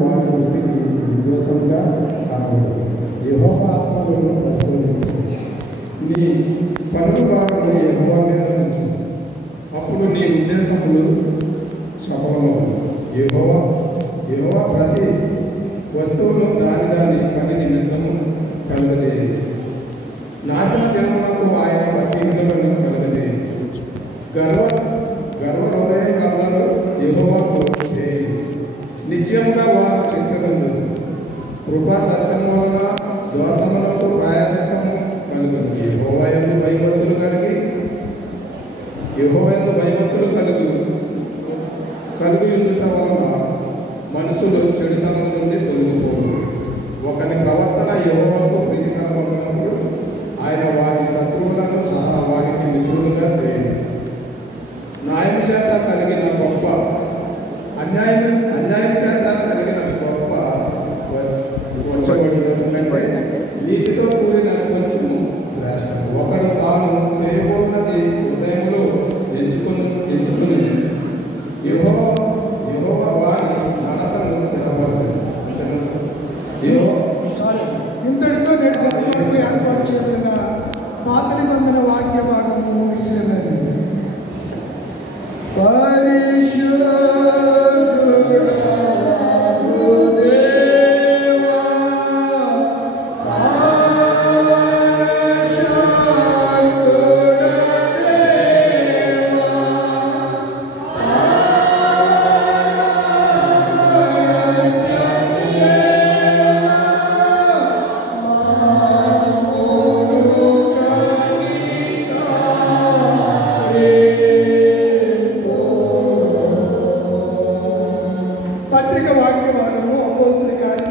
వారి దృష్టికి నిర్దోషంగా కాకూడదు. యెహోవా ఆత్మలను పరిశోధించు. నీ పనుల భారము యెహోవా మీద ఉంచు. అప్పుడు నీ ఉద్దేశములు సఫలమవు. యెహోవా ప్రతి వస్తువును దాని పని నిమిత్తము కలుగజేయి. నాశన దినములకు ఆయన భక్తిహీనులను కలుగజేయి. గర్వ హృదయులందరూ యెహోవాకు చేయి. నిశ్చయముగా వారు శిక్షలందరూ. కృపా సత్యం వలన దోషములకు ప్రాయశ్చిత్తము కలుగును. యెహోవా యందు భయభక్తులు కలుగు ఉండుట వలన మనుషులు చెడుతనం నుండి తొలగిపోరు. ఒకని ప్రవర్తన యెహోవాకు ప్రీతికరమగినప్పుడు ఆయన వారి శత్రువులను సహా వారికి మిత్రులుగా చేయండి. న్యాయం చేత కలిగిన గొప్ప అన్యాయం చేత కలిగిన గొప్ప వచ్చబడినట్లయితే నీతితో కూడిన కొంచెము శ్రేష్టం. ఒకడు తాను చేయబోతున్నది హృదయంలో ఎంచుకుని యెహోవా వారి నడతను స్థిరపరచు. ఇంతటితో ఏర్పాటు చేయబడిన పాత నిబంధన వాక్య భాగము ముగిసినది. పత్రిక వాక్య భాగము అపోస్తలుల కార్యములు